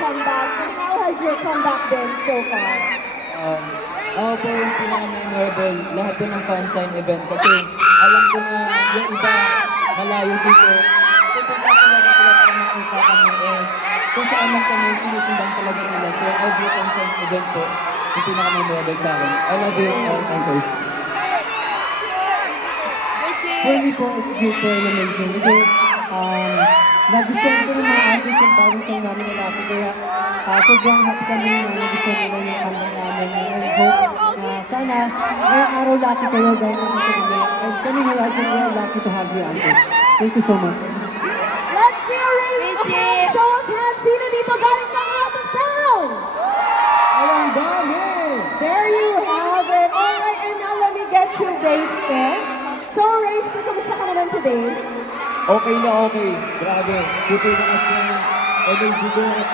comeback. How has your comeback been so far? Ako po yung pinaka-memorable lahat po ng fansign event kasi alam ko na yung iba malayo dito. Pupunta talaga sila para makita kami kung saan lang kami sinusundan talaga nila. So every fansign event po yung pinaka-memorable sa akin. I love you all anchors. For me po, it's great po and amazing kasi nagustuhan ko ng mga artists yung bagong song namin na Lucky kaya sobrang happy kami na nagustuhan nila yung kanta namin and hope na sana ngayong araw lucky kayo dahil nandito kami and kami Horizon we are lucky to have you artists. Thank you so much. Let's hear it! Show of hands! Sino dito galing na out of town? Ang dami! There you have it. Alright, and now let me get to Racer. So Racer, kamusta ka naman today? Okay na okay. Grabe. Super lakas ng energy ko at